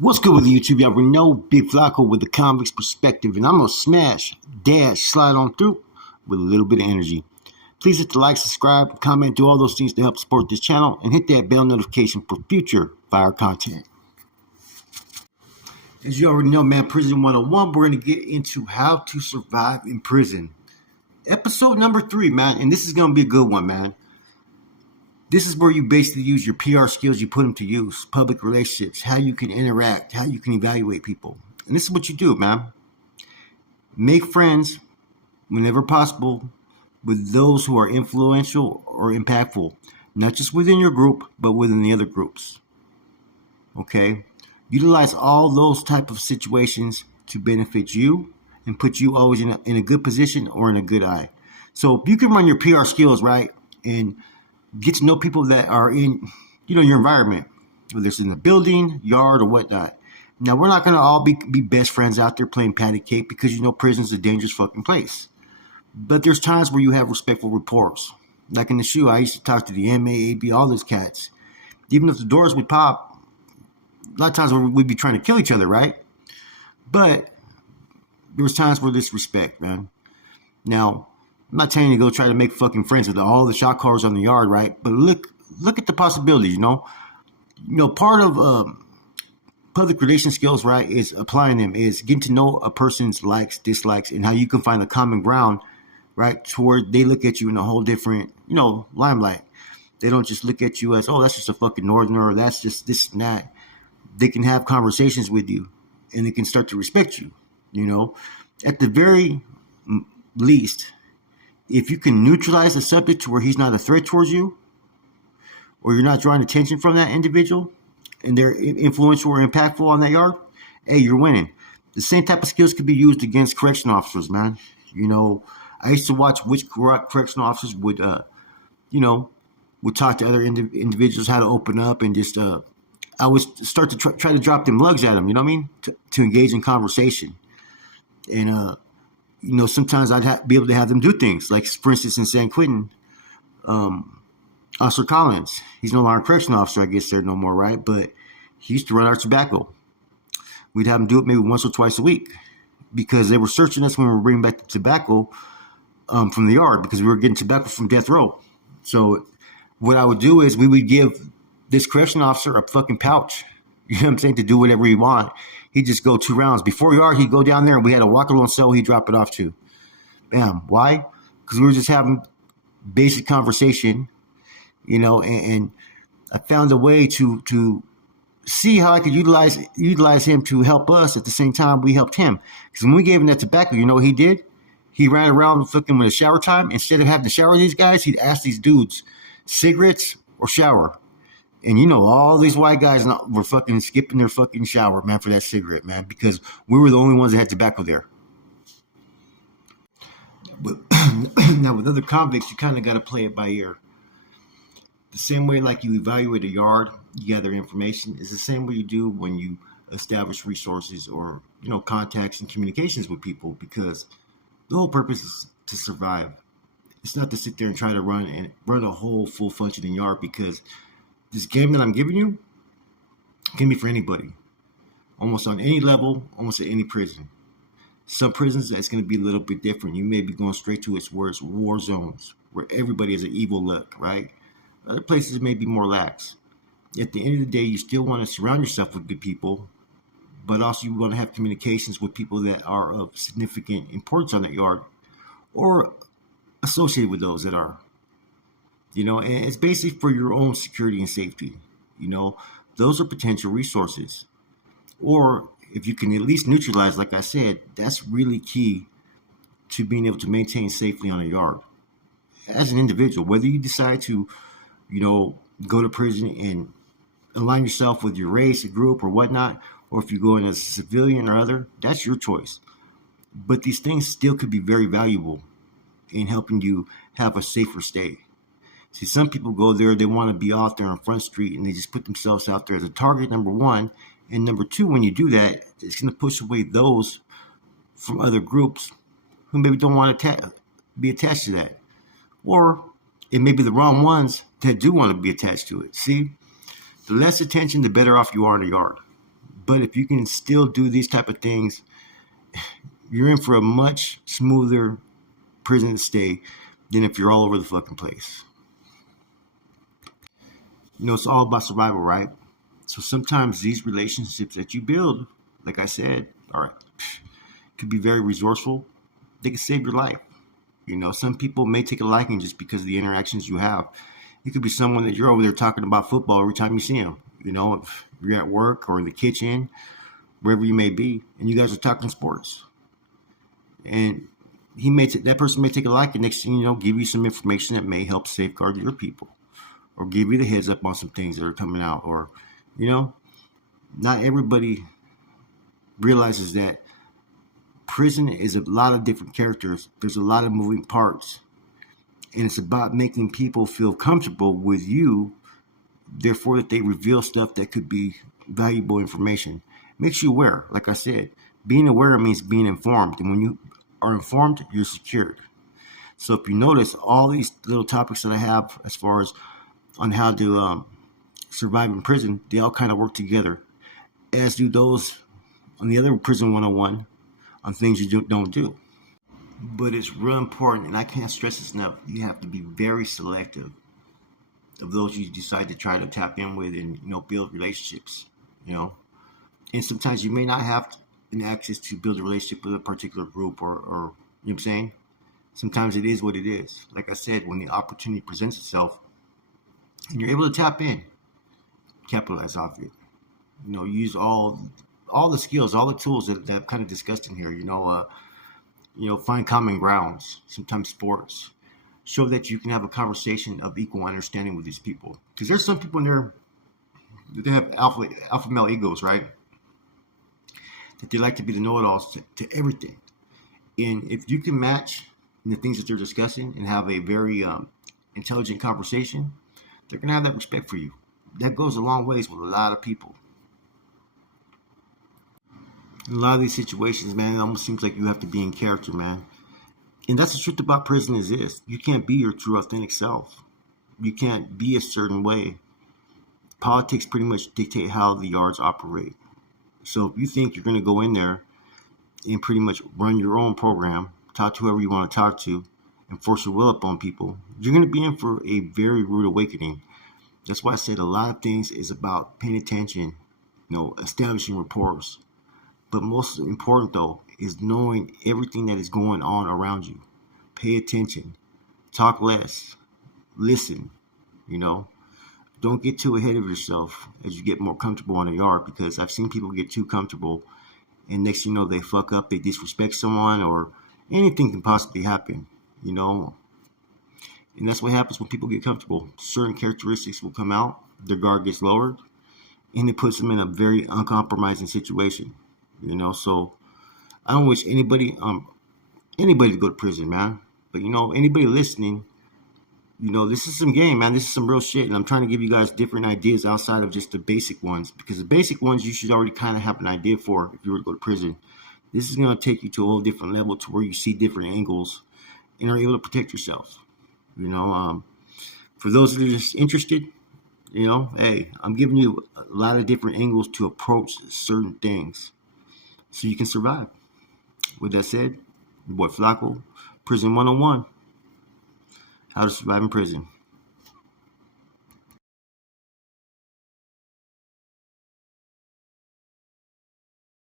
What's good with YouTube? Y'all know Big Flacco with the convict's perspective, and I'm gonna slide on through with a little bit of energy. Please hit the like, subscribe, comment, do all those things to help support this channel, and hit that bell notification for future fire content. As you already know, man, Prison 101, we're gonna get into how to survive in prison. Episode number 3, man, and this is gonna be a good one, man. This is where you basically use your PR skills, you put them to use, public relationships, how you can interact, how you can evaluate people. And this is what you do, man. Make friends whenever possible with those who are influential or impactful, not just within your group, but within the other groups. Okay? Utilize all those type of situations to benefit you and put you always in a good position or in a good eye. So if you can run your PR skills right and get to know people that are in, your environment, whether it's in the building, yard, or whatnot. Now, we're not going to all be best friends out there playing patty cake because, prison's a dangerous fucking place. But there's times where you have respectful rapports. Like in the SHU, I used to talk to the MA, AB, all those cats. Even if the doors would pop, a lot of times we'd be trying to kill each other, right? But there was times where there's respect, man. Now, I'm not telling you to go try to make fucking friends with all the shot callers on the yard, right? But look at the possibilities, part of public relation skills, right, is applying them, is getting to know a person's likes, dislikes, and how you can find the common ground, right, to where they look at you in a whole different, limelight. They don't just look at you as, oh, that's just a fucking northerner, or that's just this and that. They can have conversations with you, and they can start to respect you, At the very least, if you can neutralize the subject to where he's not a threat towards you, or you're not drawing attention from that individual, and they're influential or impactful on that yard, hey, you're winning. The same type of skills could be used against correction officers, man. I used to watch which correction officers would talk to other individuals, how to open up, and just, I would start to try to drop them lugs at them, you know what I mean? To engage in conversation. And, sometimes I'd be able to have them do things. Like, for instance, in San Quentin, Officer Collins, he's no longer a correctional officer, I guess there no more, right? But he used to run our tobacco. We'd have him do it maybe once or twice a week because they were searching us when we were bringing back the tobacco from the yard because we were getting tobacco from death row. So what I would do is we would give this correctional officer a fucking pouch, you know what I'm saying, to do whatever he want. He'd just go 2 rounds. Before yard, he'd go down there and we had a walk-alone cell he'd drop it off to. Bam. Why? Because we were just having basic conversation, and I found a way to see how I could utilize him to help us at the same time we helped him. Because when we gave him that tobacco, you know what he did? He ran around fucking with a shower time. Instead of having to shower these guys, he'd ask these dudes cigarettes or shower. And all these white guys were fucking skipping their fucking shower, man, for that cigarette, man, because we were the only ones that had tobacco there. But now with other convicts, you kind of got to play it by ear. The same way like you evaluate a yard, you gather information, is the same way you do when you establish resources or, contacts and communications with people, because the whole purpose is to survive. It's not to sit there and try to run a whole full functioning yard, because this game that I'm giving you can be for anybody, almost on any level, almost at any prison. Some prisons, that's going to be a little bit different. You may be going straight to where it's war zones, where everybody has an evil look, right? Other places may be more lax. At the end of the day, you still want to surround yourself with good people, but also you want to have communications with people that are of significant importance on that yard, or associated with those that are. And it's basically for your own security and safety. Those are potential resources. Or if you can at least neutralize, like I said, that's really key to being able to maintain safely on a yard. As an individual, whether you decide to, go to prison and align yourself with your race, a group, or whatnot, or if you go in as a civilian or other, that's your choice. But these things still could be very valuable in helping you have a safer stay. See, some people go there, they want to be out there on Front Street, and they just put themselves out there as a target, number one. And number two, when you do that, it's going to push away those from other groups who maybe don't want to be attached to that. Or it may be the wrong ones that do want to be attached to it. See, the less attention, the better off you are in the yard. But if you can still do these type of things, you're in for a much smoother prison stay than if you're all over the fucking place. It's all about survival, right? So sometimes these relationships that you build, like I said, could be very resourceful. They can save your life. Some people may take a liking just because of the interactions you have. It could be someone that you're over there talking about football every time you see them. If you're at work or in the kitchen, wherever you may be, and you guys are talking sports. And that person may take a liking. Next thing you know, give you some information that may help safeguard your people, or give you the heads up on some things that are coming out. Or, not everybody realizes that prison is a lot of different characters. There's a lot of moving parts. And it's about making people feel comfortable with you, therefore that they reveal stuff that could be valuable information. Makes you aware. Like I said, being aware means being informed. And when you are informed, you're secured. So if you notice, all these little topics that I have as far as on how to survive in prison, they all kind of work together, as do those on the other Prison 101 on things you don't do. But it's real important, and I can't stress this enough, you have to be very selective of those you decide to try to tap in with and build relationships. And sometimes you may not have an access to build a relationship with a particular group, or you know what I'm saying? Sometimes it is what it is. Like I said, when the opportunity presents itself and you're able to tap in, capitalize off it. Use all the skills, all the tools that I've kind of discussed in here. Find common grounds. Sometimes sports. Show that you can have a conversation of equal understanding with these people. Because there's some people in there that have alpha male egos, right? That they like to be the know-it-alls to everything. And if you can match in the things that they're discussing and have a very intelligent conversation, they're going to have that respect for you. That goes a long ways with a lot of people. In a lot of these situations, man, it almost seems like you have to be in character, man. And that's the truth about prison is this. You can't be your true, authentic self. You can't be a certain way. Politics pretty much dictate how the yards operate. So if you think you're going to go in there and pretty much run your own program, talk to whoever you want to talk to, and force your will upon people, you're going to be in for a very rude awakening. That's why I said a lot of things is about paying attention, establishing rapport. But most important, though, is knowing everything that is going on around you. Pay attention. Talk less. Listen. Don't get too ahead of yourself as you get more comfortable on the yard, because I've seen people get too comfortable and next thing you know, they fuck up, they disrespect someone, or anything can possibly happen, And that's what happens when people get comfortable. Certain characteristics will come out, their guard gets lowered, and it puts them in a very uncompromising situation. So I don't wish anybody to go to prison, man. But anybody listening, this is some game, man. This is some real shit, and I'm trying to give you guys different ideas outside of just the basic ones, because the basic ones you should already kind of have an idea for if you were to go to prison. This is going to take you to a whole different level, to where you see different angles and are able to protect yourself. For those that are just interested, hey, I'm giving you a lot of different angles to approach certain things so you can survive. With that said, your boy Flacco, Prison 101, how to survive in prison.